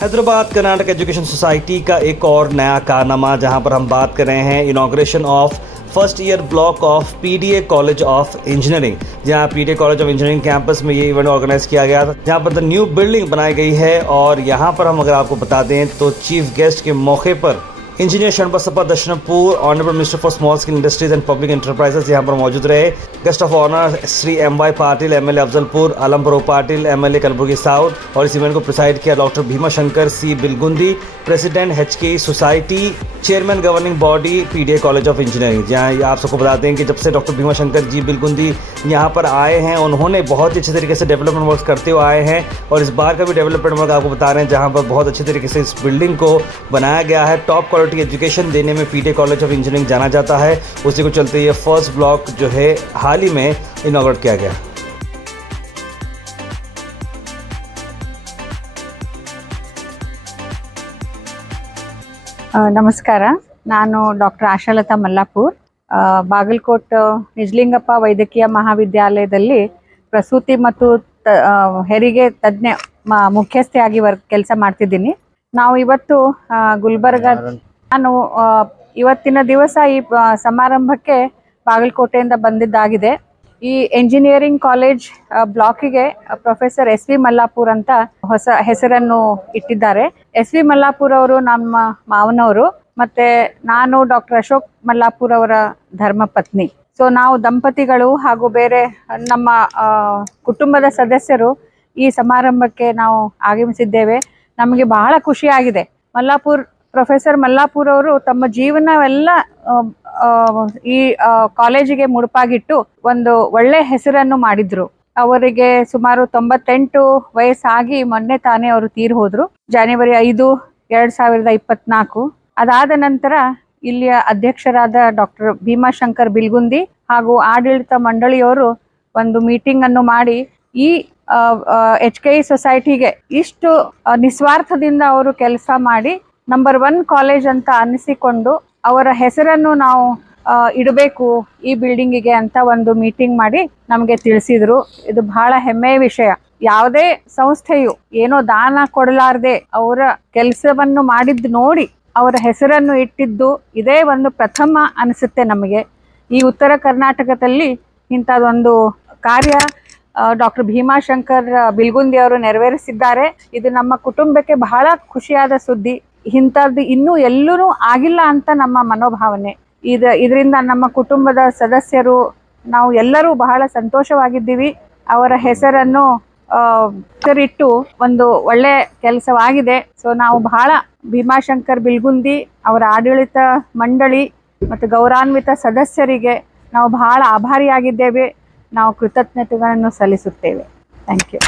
Hyderabad Karnataka education society का एक और नया कारनामा, जहां पर हम बात कर रहे हैं inauguration of first year block of PDA college of engineering. जहां PDA college of engineering campus में ये इवेंट ऑर्गेनाइज किया गया था, जहां पर द न्यू बिल्डिंग बनाई गई है। और यहां पर हम अगर आपको बता दें तो चीफ गेस्ट के मौके पर engineer Sharanabasappa Dasharathpur, honourable minister for small scale industries and public enterprises यहाँ पर मौजूद रहे। Guest of honour Shri M.Y. Patil, MLA Afzalpur, Alampur Patil, MLA Kalburgi south. और इस इवेंट को प्रिसाइड किया doctor Bhima Shankar C Bilgundi, president HKE society, chairman governing body PDA college of engineering. जहाँ आप सबको बता दें कि जब से डॉक्टर भीमा शंकर जी बिलगुंदी यहाँ पर आए हैं, उन्होंने बहुत ही अच्छे तरीके से डेवलपमेंट वर्क करते हुए आए हैं। और इस बार का भी डेवलपमेंट वर्क आपको बता रहे हैं, जहाँ पर बहुत अच्छे तरीके से इस बिल्डिंग को बनाया गया है। टॉप क्वालिटी एजुकेशन देने में पीडीए कॉलेज ऑफ इंजीनियरिंग जाना जाता है। उसी को चलते ये फर्स्ट ब्लॉक जो है हाल ही में इनॉग्रेट किया गया। ನಮಸ್ಕಾರ. ನಾನು ಡಾಕ್ಟರ್ ಆಶಾಲತಾ ಮಲ್ಲಾಪುರ್, ಬಾಗಲಕೋಟ್ ನಿಜಲಿಂಗಪ್ಪ ವೈದ್ಯಕೀಯ ಮಹಾವಿದ್ಯಾಲಯದಲ್ಲಿ ಪ್ರಸೂತಿ ಮತ್ತು ಹೆರಿಗೆ ತಜ್ಞ ಮುಖ್ಯಸ್ಥೆಯಾಗಿ ಕೆಲಸ ಮಾಡ್ತಿದ್ದೀನಿ. ನಾವು ಇವತ್ತು ಗುಲ್ಬರ್ಗ, ನಾನು ಇವತ್ತಿನ ದಿವಸ ಈ ಸಮಾರಂಭಕ್ಕೆ ಬಾಗಲಕೋಟೆಯಿಂದ ಬಂದಿದ್ದಾಗಿದೆ. ಈ ಎಂಜಿನಿಯರಿಂಗ್ ಕಾಲೇಜ್ ಬ್ಲಾಕಿಗೆ ಪ್ರೊಫೆಸರ್ SV ಮಲ್ಲಾಪುರ್ ಅಂತ ಹೊಸ ಹೆಸರನ್ನು ಇಟ್ಟಿದ್ದಾರೆ. SV ಮಲ್ಲಾಪುರ್ ಅವರು ನಮ್ಮ ಮಾವನವರು, ಮತ್ತೆ ನಾನು ಡಾಕ್ಟರ್ ಅಶೋಕ್ ಮಲ್ಲಾಪುರ್ ಅವರ ಧರ್ಮಪತ್ನಿ. ಸೊ ನಾವು ದಂಪತಿಗಳು ಹಾಗೂ ಬೇರೆ ನಮ್ಮ ಕುಟುಂಬದ ಸದಸ್ಯರು ಈ ಸಮಾರಂಭಕ್ಕೆ ನಾವು ಆಗಮಿಸಿದ್ದೇವೆ. ನಮಗೆ ಬಹಳ ಖುಷಿಯಾಗಿದೆ. ಪ್ರೊಫೆಸರ್ ಮಲ್ಲಾಪುರ್ ಅವರು ತಮ್ಮ ಜೀವನವೆಲ್ಲ ಈ ಕಾಲೇಜಿಗೆ ಮುಡುಪಾಗಿಟ್ಟು ಒಂದು ಒಳ್ಳೆ ಹೆಸರನ್ನು ಮಾಡಿದ್ರು. ಅವರಿಗೆ ಸುಮಾರು 98 ವಯಸ್ಸಾಗಿ ಮೊನ್ನೆ ತಾನೇ ಅವರು ತೀರ್ ಹೋದ್ರು, ಜನವರಿ 5, 2024. ಅದಾದ ನಂತರ ಇಲ್ಲಿಯ ಅಧ್ಯಕ್ಷರಾದ ಡಾಕ್ಟರ್ ಭೀಮಾಶಂಕರ್ ಬಿಲ್ಗುಂದಿ ಹಾಗೂ ಆಡಳಿತ ಮಂಡಳಿಯವರು ಒಂದು ಮೀಟಿಂಗ್ ಅನ್ನು ಮಾಡಿ ಈ HKE ಸೊಸೈಟಿಗೆ ಇಷ್ಟು ನಿಸ್ವಾರ್ಥದಿಂದ ಅವರು ಕೆಲಸ ಮಾಡಿ ನಂಬರ್ 1 ಕಾಲೇಜ್ ಅಂತ ಅನ್ನಿಸಿಕೊಂಡು ಅವರ ಹೆಸರನ್ನು ನಾವು ಇಡಬೇಕು ಈ ಬಿಲ್ಡಿಂಗಿಗೆ ಅಂತ ಒಂದು ಮೀಟಿಂಗ್ ಮಾಡಿ ನಮಗೆ ತಿಳಿಸಿದ್ರು. ಇದು ಬಹಳ ಹೆಮ್ಮೆಯ ವಿಷಯ. ಯಾವುದೇ ಸಂಸ್ಥೆಯು ಏನೋ ದಾನ ಕೊಡಲಾರದೆ ಅವರ ಕೆಲಸವನ್ನು ಮಾಡಿದ್ದು ನೋಡಿ ಅವರ ಹೆಸರನ್ನು ಇಟ್ಟಿದ್ದು ಇದೇ ಒಂದು ಪ್ರಥಮ ಅನಿಸುತ್ತೆ ನಮಗೆ. ಈ ಉತ್ತರ ಕರ್ನಾಟಕದಲ್ಲಿ ಇಂಥದ್ದೊಂದು ಕಾರ್ಯ ಡಾಕ್ಟರ್ ಭೀಮಾಶಂಕರ್ ಬಿಲ್ಗುಂದಿ ಅವರು ನೆರವೇರಿಸಿದ್ದಾರೆ. ಇದು ನಮ್ಮ ಕುಟುಂಬಕ್ಕೆ ಬಹಳ ಖುಷಿಯಾದ ಸುದ್ದಿ. ಇಂಥದ್ದು ಇನ್ನೂ ಎಲ್ಲೂ ಆಗಿಲ್ಲ ಅಂತ ನಮ್ಮ ಮನೋಭಾವನೆ. ಇದರಿಂದ ನಮ್ಮ ಕುಟುಂಬದ ಸದಸ್ಯರು ನಾವು ಎಲ್ಲರೂ ಬಹಳ ಸಂತೋಷವಾಗಿದ್ದೀವಿ. ಅವರ ಹೆಸರನ್ನು ಇಟ್ಟು ಒಂದು ಒಳ್ಳೆ ಕೆಲಸವಾಗಿದೆ. ಸೊ ನಾವು ಬಹಳ ಭೀಮಾಶಂಕರ್ ಬಿಲ್ಗುಂದಿ ಅವರ ಆಡಳಿತ ಮಂಡಳಿ ಮತ್ತು ಗೌರವಾನ್ವಿತ ಸದಸ್ಯರಿಗೆ ನಾವು ಬಹಳ ಆಭಾರಿಯಾಗಿದ್ದೇವೆ. ನಾವು ಕೃತಜ್ಞತೆಗಳನ್ನು ಸಲ್ಲಿಸುತ್ತೇವೆ. Thank you.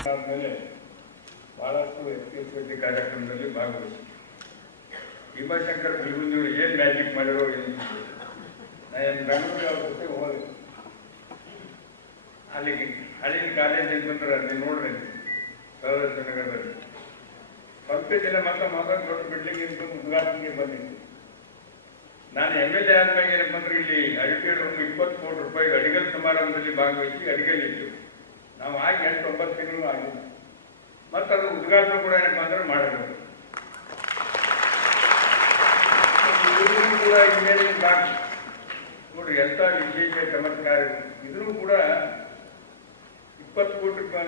ಭೀಮಾಶಂಕರ್ ಬಿಲ್ಗುಂದಿ ಅವರು ಏನು ಮ್ಯಾಜಿಕ್ ಮಾಡಿರೋ ನಾನು ಬೆಂಗಳೂರಿಗೆ ಅವ್ರ ಜೊತೆ ಹೋದೆ. ಅಲ್ಲಿಗೆ ಹಳ್ಳಿನ ಕಾಲೇಜ್ ಬಂದ್ರೆ ಅಲ್ಲಿ ನೋಡ್ರಿ ನಗರದಲ್ಲಿ ಸ್ವಲ್ಪ ದಿನ ಮತ್ತೆ ಮಗನ ದೊಡ್ಡ ಬಿಲ್ಡಿಂಗ್ ಇದ್ದು ಉದ್ಘಾಟನೆಗೆ ಬಂದಿತ್ತು. ನಾನು MLA ಆದ್ಮೇಲೆ ಏನಪ್ಪ ಅಂದ್ರೆ ಇಲ್ಲಿ ಅಡಿಗೆ 20 ಕೋಟಿ ರೂಪಾಯಿ ಅಡಿಗಲ್ ಸಮಾರಂಭದಲ್ಲಿ ಭಾಗವಹಿಸಿ ಅಡಿಗೆಲಿತ್ತು. ನಾವು ಆಗಿ 8-9 ತಿಂಗಳು ಆಗಿಲ್ಲ. ಮತ್ತು ಅದು ಉದ್ಘಾಟನೆ ಕೂಡ ಏನಪ್ಪ ಅಂದ್ರೆ ಮಾಡಬೇಕು. ಕೂಡ ಇಂಜಿನಿಯರಿಂಗ್ ಬ್ಲಾಕ್ ನೋಡ್ರಿ ಎಂಥ ವಿಶೇಷ ಚಮತ್ಕಾರ. ಇದನ್ನು ಕೂಡ 20 ಕೋಟಿ ರೂಪಾಯಿ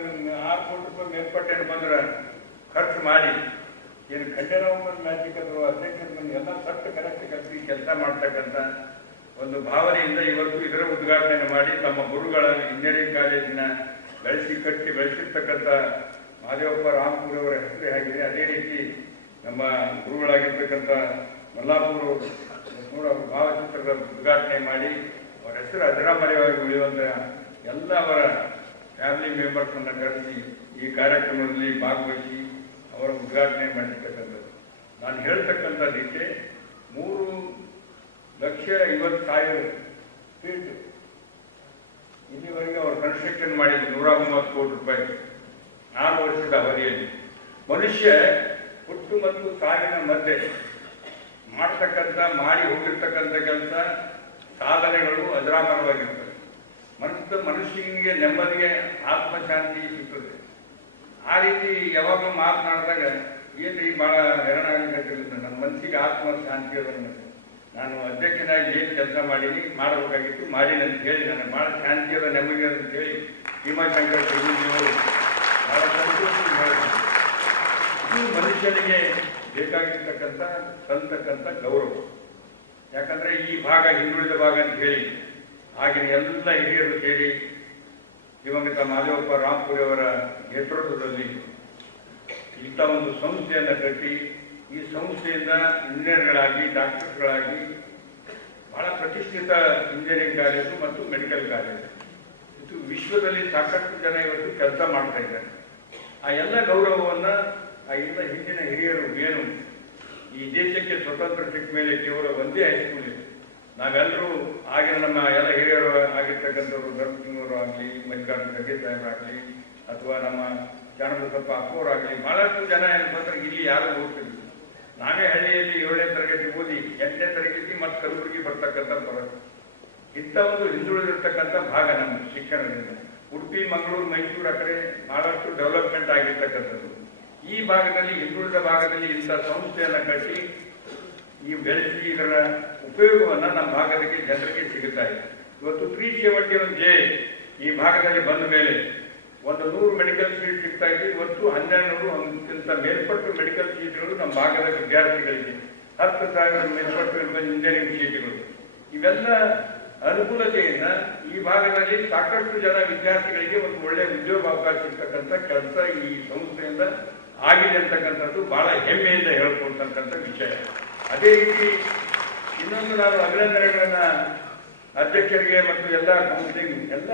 6 ಕೋಟಿ ರೂಪಾಯಿ ಮೇಲ್ಪಟ್ಟು ಏನಪ್ಪ ಅಂದ್ರೆ ಖರ್ಚು ಮಾಡಿ ಏನು ಖಂಡನವಂಬರ್ ಮ್ಯಾಜಿಕ್ ಅಥವಾ ಅಧ್ಯಕ್ಷರ ಮಂದಿ ಎಲ್ಲ ಸಟ್ಟು ಕರೆಕ್ಟ್ ಕಲ್ಸಿ ಕೆಲಸ ಮಾಡ್ತಕ್ಕಂಥ ಒಂದು ಭಾವನೆಯಿಂದ ಇವತ್ತು ಇದರ ಉದ್ಘಾಟನೆ ಮಾಡಿ ತಮ್ಮ ಗುರುಗಳ ಇಂಜಿನಿಯರಿಂಗ್ ಕಾಲೇಜಿನ ಬೆಳೆಸಿರ್ತಕ್ಕಂಥ ಮಹಾದೇವಪ್ಪ ರಾಮಪುರ ಅವರ ಹೆಸರು ಆಗಿದೆ. ಅದೇ ರೀತಿ ನಮ್ಮ ಗುರುಗಳಾಗಿರ್ತಕ್ಕಂಥ ಮಲ್ಲಾಪುರ ಅವರು ಭಾವಚಿತ್ರದ ಉದ್ಘಾಟನೆ ಮಾಡಿ ಅವರ ಹೆಸರು ಅಜರಾಮರವಾಗಿ ಉಳಿಯುವಂಥ ಎಲ್ಲ ಅವರ ಫ್ಯಾಮಿಲಿ ಮೆಂಬರ್ಸನ್ನು ಕರೆಸಿ ಈ ಕಾರ್ಯಕ್ರಮದಲ್ಲಿ ಭಾಗವಹಿಸಿ ಅವರ ಉದ್ಘಾಟನೆ ಮಾಡಿರ್ತಕ್ಕಂಥದ್ದು. ನಾನು ಹೇಳ್ತಕ್ಕಂಥದ್ದಕ್ಕೆ 3,50,000 ಫೀಟ್ ಇಲ್ಲಿವರೆಗೆ ಅವರು ಕನ್ಸ್ಟ್ರಕ್ಷನ್ ಮಾಡಿದ್ದು 130 ಕೋಟಿ ರೂಪಾಯಿ 4 ವರ್ಷದ ಅವಧಿಯಲ್ಲಿ. ಮನುಷ್ಯ ಹುಟ್ಟು ಮತ್ತು ಸಾವಿನ ಮಧ್ಯೆ ಮಾಡಿ ಹೋಗಿರ್ತಕ್ಕಂಥ ಕೆಲಸ ಸಾಧನೆಗಳು ಅಜರಾಮರವಾಗಿರ್ತವೆ. ಮನುಷ್ಯನಿಗೆ ನೆಮ್ಮದಿಗೆ ಆತ್ಮಶಾಂತಿ ಸಿಗ್ತದೆ. ಆ ರೀತಿ ಯಾವಾಗಲೂ ಮಾತನಾಡಿದಾಗ ಏನ್ರಿ ಭಾಳ ಹೆರಣಾಗಲಿಲ್ಲ, ನನ್ನ ಮನಸ್ಸಿಗೆ ಆತ್ಮಶಾಂತಿ ಅದ. ನಾನು ಅಧ್ಯಕ್ಷನಾಗಿ ಏನು ಕೆಲಸ ಮಾಡೀನಿ, ಮಾಡಬೇಕಾಗಿತ್ತು ಮಾಡೀನಿ ಅಂತ ಹೇಳಿ ನನಗೆ ಭಾಳ ಶಾಂತಿ ಅದ, ನೆಮ್ಮದಿ ಅಂತ ಹೇಳಿ ಭೀಮಾಶಂಕರ್ ಅವರು ಭಾಳ ಸಂತೋಷ ಹೇಳಿದ್ರು. ಇದು ಮನುಷ್ಯನಿಗೆ ಬೇಕಾಗಿರ್ತಕ್ಕಂಥ ತಂತಕ್ಕಂಥ ಗೌರವ. ಯಾಕಂದ್ರೆ ಈ ಭಾಗ ಹಿಂದುಳಿದ ಭಾಗ ಅಂತ ಹೇಳಿ ಆಗಿನ ಎಲ್ಲ ಹಿರಿಯರು ಸೇರಿ ದಿವಂಗತ ಮಾದೇವಪ್ಪ ರಾಂಪುರಿ ಅವರ ನೇತೃತ್ವದಲ್ಲಿ ಇಂಥ ಒಂದು ಸಂಸ್ಥೆಯನ್ನು ಕಟ್ಟಿ ಈ ಸಂಸ್ಥೆಯಿಂದ ಇಂಜಿನಿಯರ್ಗಳಾಗಿ ಡಾಕ್ಟರ್ಗಳಾಗಿ ಬಹಳ ಪ್ರತಿಷ್ಠಿತ ಇಂಜಿನಿಯರಿಂಗ್ ಕಾಲೇಜು ಮತ್ತು ಮೆಡಿಕಲ್ ಕಾಲೇಜು ಇದು ವಿಶ್ವದಲ್ಲಿ ಸಾಕಷ್ಟು ಜನ ಇವತ್ತು ಕೆಲಸ ಮಾಡ್ತಾ ಇದ್ದಾರೆ. ಆ ಎಲ್ಲ ಗೌರವವನ್ನು ಆ ಎಲ್ಲ ಹಿಂದಿನ ಹಿರಿಯರು ಏನು ಈ ದೇಶಕ್ಕೆ ಸ್ವತಂತ್ರ ಸಿಕ್ಕ ಮೇಲೆ ಕೇವಲ ಒಂದೇ ಹೈಸ್ಕೂಲ್ ಇದೆ. ನಾವೆಲ್ಲರೂ ಆಗಿನ ನಮ್ಮ ಎಲ್ಲ ಹಿರಿಯರು ಆಗಿರ್ತಕ್ಕಂಥವ್ರು ಧರ್ಮಸಿಂಗವರು ಆಗಲಿ, ಮಲ್ಲಿಕಾರ್ಜುನ ಖರ್ಗೆ ಸಾಹೇಬರಾಗಲಿ, ಅಥವಾ ನಮ್ಮ ಚಾಣಬಸಪ್ಪ ಅಪ್ಪವರಾಗಲಿ, ಬಹಳಷ್ಟು ಜನ ಏನಂತಂದ್ರೆ ಇಲ್ಲಿ ಯಾರು ಓದ್ತಿದ್ರು. ನಾವೇ ಹಳ್ಳಿಯಲ್ಲಿ 7ನೇ ತರಗತಿ ಓದಿ 8ನೇ ತರಗತಿ ಮತ್ತು ಕಲಬುರಗಿ ಬರ್ತಕ್ಕಂಥ ಬರೋದು. ಇಂಥ ಒಂದು ಹಿಂದುಳಿದಿರ್ತಕ್ಕಂಥ ಭಾಗ ನಮ್ಮ ಶಿಕ್ಷಣದಿಂದ. ಉಡುಪಿ, ಮಂಗಳೂರು, ಮೈಸೂರು ಆ ಕಡೆ ಬಹಳಷ್ಟು ಡೆವಲಪ್ಮೆಂಟ್ ಆಗಿರ್ತಕ್ಕಂಥದ್ದು. ಈ ಭಾಗದಲ್ಲಿ ಹಿಂದುಳಿದ ಭಾಗದಲ್ಲಿ ಇಂಥ ಸಂಸ್ಥೆಯನ್ನು ಕಟ್ಟಿ ಈ ಬೆಳೆಸಿ ಇದರ ಉಪಯೋಗವನ್ನು ನಮ್ಮ ಭಾಗದಲ್ಲಿ ಜನರಿಗೆ ಸಿಗುತ್ತಾ ಇದೆ. ಇವತ್ತು 371 ಈ ಭಾಗದಲ್ಲಿ ಬಂದ ಮೇಲೆ 100 ಮೆಡಿಕಲ್ ಸೀಟ್ ಸಿಗ್ತಾ ಇದೆ. ಇವತ್ತು 1200 ಮೇಲ್ಪಟ್ಟು ಮೆಡಿಕಲ್ ಸೀಟ್ಗಳು ನಮ್ಮ ಭಾಗದ ವಿದ್ಯಾರ್ಥಿಗಳಿಗೆ, 10,000 ಮೇಲ್ಪಟ್ಟು ಇಂಜಿನಿಯರಿಂಗ್ ಸೀಟ್ಗಳು. ಇವೆಲ್ಲ ಅನುಕೂಲತೆಯಿಂದ ಈ ಭಾಗದಲ್ಲಿ ಸಾಕಷ್ಟು ಜನ ವಿದ್ಯಾರ್ಥಿಗಳಿಗೆ ಒಂದು ಒಳ್ಳೆ ಉದ್ಯೋಗ ಅವಕಾಶ ಸಿಗ್ತಕ್ಕಂಥ ಕೆಲಸ ಈ ಸಂಸ್ಥೆಯಿಂದ ಆಗಿದೆ ಅಂತಕ್ಕಂಥದ್ದು ಬಹಳ ಹೆಮ್ಮೆಯಿಂದ ಹೇಳ್ಕೊಳ್ತಕ್ಕಂಥ ವಿಷಯ. ಅದೇ ರೀತಿ ಇನ್ನೊಂದು ನಾನು ಅಭಿನಂದನೆಗಳನ್ನ ಅಧ್ಯಕ್ಷರಿಗೆ ಮತ್ತು ಎಲ್ಲ ಕೌನ್ಸಿಲಿಂಗ್ ಎಲ್ಲ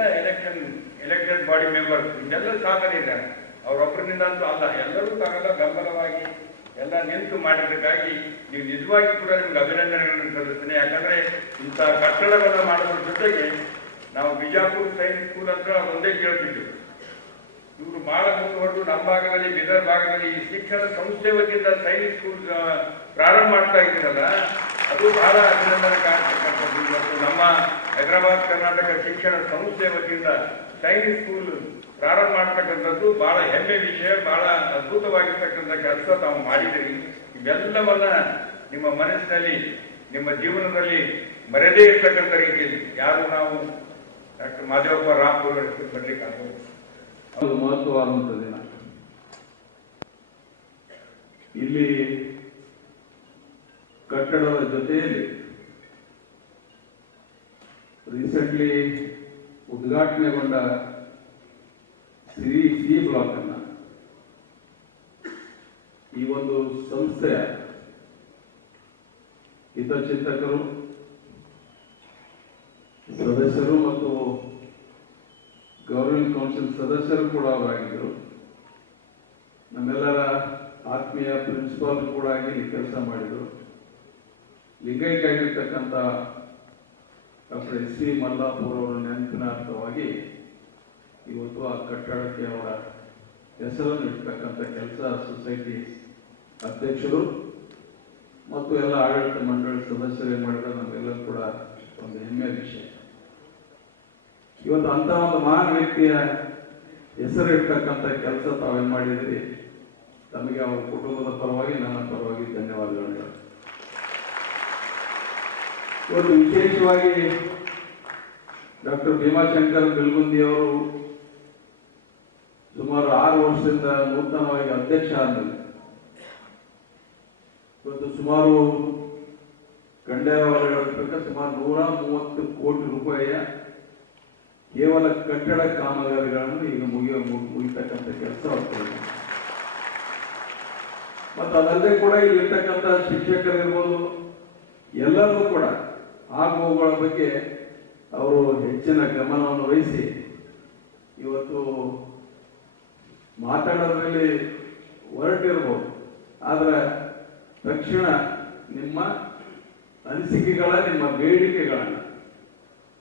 ಎಲೆಕ್ಟೆಡ್ ಬಾಡಿ ಮೆಂಬರ್ಸ್ ಇದೆಲ್ಲ ಸಾಧನೆ ಇದೆ. ಅವರೊಬ್ಬರಿನಿಂದ ಅಂತೂ ಅಲ್ಲ, ಎಲ್ಲರೂ ತಾವೆಲ್ಲ ಬೆಂಬಲವಾಗಿ ಎಲ್ಲ ನಿಂತು ಮಾಡಿದ್ದಕ್ಕಾಗಿ ನೀವು ನಿಜವಾಗಿ ಕೂಡ ನಿಮ್ಗೆ ಅಭಿನಂದನೆಗಳನ್ನು ಸಲ್ಲಿಸ್ತೇನೆ. ಯಾಕಂದ್ರೆ ಇಂಥ ಕಟ್ಟಡವನ್ನು ಮಾಡೋದ್ರ ಜೊತೆಗೆ ನಾವು ಬಿಜಾಪುರ ಸೈನ್ಸ್ ಸ್ಕೂಲ್ ಅಂತ ಒಂದೇ ಕೇಳ್ತಿದ್ದೀವಿ. ಇವರು ಬಹಳ ಮುಂದುವರೆದು ನಮ್ಮ ಭಾಗದಲ್ಲಿ, ಬೀದರ್ ಭಾಗದಲ್ಲಿ ಈ ಶಿಕ್ಷಣ ಸಂಸ್ಥೆ ವತಿಯಿಂದ ಸೈನಿಕ್ ಸ್ಕೂಲ್ ಪ್ರಾರಂಭ ಮಾಡ್ತಾ ಇದ್ದೀರಲ್ಲ, ಅದು ಬಹಳ ಅಭಿನಂದನೆ ಕಾಣ್ತಕ್ಕಂಥದ್ದು. ಇವತ್ತು ನಮ್ಮ ಹೈದರಾಬಾದ್ ಕರ್ನಾಟಕ ಶಿಕ್ಷಣ ಸಂಸ್ಥೆ ವತಿಯಿಂದ ಸೈನಿಕ್ ಸ್ಕೂಲ್ ಪ್ರಾರಂಭ ಮಾಡ್ತಕ್ಕಂಥದ್ದು ಬಹಳ ಹೆಮ್ಮೆ ವಿಷಯ, ಬಹಳ ಅದ್ಭುತವಾಗಿರ್ತಕ್ಕಂಥ ಕೆಲಸ ತಾವು ಮಾಡಿದಿರಿ. ಇವೆಲ್ಲವನ್ನ ನಿಮ್ಮ ಮನಸ್ಸಿನಲ್ಲಿ, ನಿಮ್ಮ ಜೀವನದಲ್ಲಿ ಮರೆಯದೇ ಇರ್ತಕ್ಕಂಥ ರೀತಿಯಲ್ಲಿ ಯಾರು ನಾವು ಡಾಕ್ಟರ್ ಮಾದೇವಪ್ಪ ರಾಂಪುರಿ ಬರ್ಲಿಕ್ಕಾಗಬಹುದು. ಅದು ಮಹತ್ವವಾದಂಥ ದಿನ. ಇಲ್ಲಿ ಕಟ್ಟಡದ ಜೊತೆಯಲ್ಲಿ ರೀಸೆಂಟ್ಲಿ ಉದ್ಘಾಟನೆಗೊಂಡ ಸಿ ಬ್ಲಾಕ್ ಅನ್ನ ಈ ಒಂದು ಸಂಸ್ಥೆಯ ಹಿತಚಿಂತಕರು, ಸದಸ್ಯರು ಮತ್ತು ಗವರ್ನಿಂಗ್ ಕೌನ್ಸಿಲ್ ಸದಸ್ಯರು ಕೂಡ ಅವರಾಗಿದ್ದರು. ನಮ್ಮೆಲ್ಲರ ಆತ್ಮೀಯ ಪ್ರಿನ್ಸಿಪಾಲ್ ಕೂಡ ಆಗಿ ಕೆಲಸ ಮಾಡಿದರು. ಲಿಂಗೈಕ್ಯಾಗಿರ್ತಕ್ಕಂಥ ಡಾಕ್ಟರ್ ಎಸ್ ಸಿ ಮಲ್ಲಾಪುರ್ ಅವರ ನೆನಪಿನಾರ್ಥವಾಗಿ ಇವತ್ತು ಆ ಕಟ್ಟಡಕ್ಕೆ ಅವರ ಹೆಸರನ್ನು ಇಡ್ತಕ್ಕಂಥ ಕೆಲಸ ಸೊಸೈಟಿ ಅಧ್ಯಕ್ಷರು ಮತ್ತು ಎಲ್ಲ ಆಡಳಿತ ಮಂಡಳಿ ಸದಸ್ಯರೇ ಮಾಡಿದ ನಮಗೆಲ್ಲರೂ ಕೂಡ ಒಂದು ಹೆಮ್ಮೆಯ ವಿಷಯ. ಇವತ್ತು ಅಂತ ಒಂದು ಮಹಾನ್ ವ್ಯಕ್ತಿಯ ಹೆಸರು ಇಡ್ತಕ್ಕಂಥ ಕೆಲಸ ತಾವೇನು ಮಾಡಿದಿರಿ, ತಮಗೆ ಅವರ ಕುಟುಂಬದ ಪರವಾಗಿ ನನ್ನ ಪರವಾಗಿ ಧನ್ಯವಾದಗಳು. ಇವತ್ತು ವಿಶೇಷವಾಗಿ ಡಾಕ್ಟರ್ ಭೀಮಾಶಂಕರ್ ಬೆಲ್ಗುಂದಿ ಅವರು ಸುಮಾರು 6 ವರ್ಷದಿಂದ ನೂತನವಾಗಿ ಅಧ್ಯಕ್ಷ ಆದ್ಮೇಲೆ ಇವತ್ತು ಸುಮಾರು ಕಂದಾಯ ಪ್ರಕಾರ ಸುಮಾರು 130 ಕೋಟಿ ರೂಪಾಯಿಯ ಕೇವಲ ಕಟ್ಟಡ ಕಾಮಗಾರಿಗಳನ್ನು ಈಗ ಮುಗಿತಕ್ಕಂಥ ಕೆಲಸ ಆಗ್ತದೆ. ಮತ್ತು ಅದಲ್ಲದೆ ಕೂಡ ಇಲ್ಲಿರ್ತಕ್ಕಂಥ ಶಿಕ್ಷಕರಿರ್ಬೋದು, ಎಲ್ಲರೂ ಕೂಡ ಆಗುವುಗಳ ಬಗ್ಗೆ ಅವರು ಹೆಚ್ಚಿನ ಗಮನವನ್ನು ವಹಿಸಿ ಇವತ್ತು ಮಾತಾಡೋದ್ರಲ್ಲಿ ಹೊರಟಿರ್ಬೋದು, ಆದರೆ ತಕ್ಷಣ ನಿಮ್ಮ ಅನಿಸಿಕೆಗಳ, ನಿಮ್ಮ ಬೇಡಿಕೆಗಳನ್ನ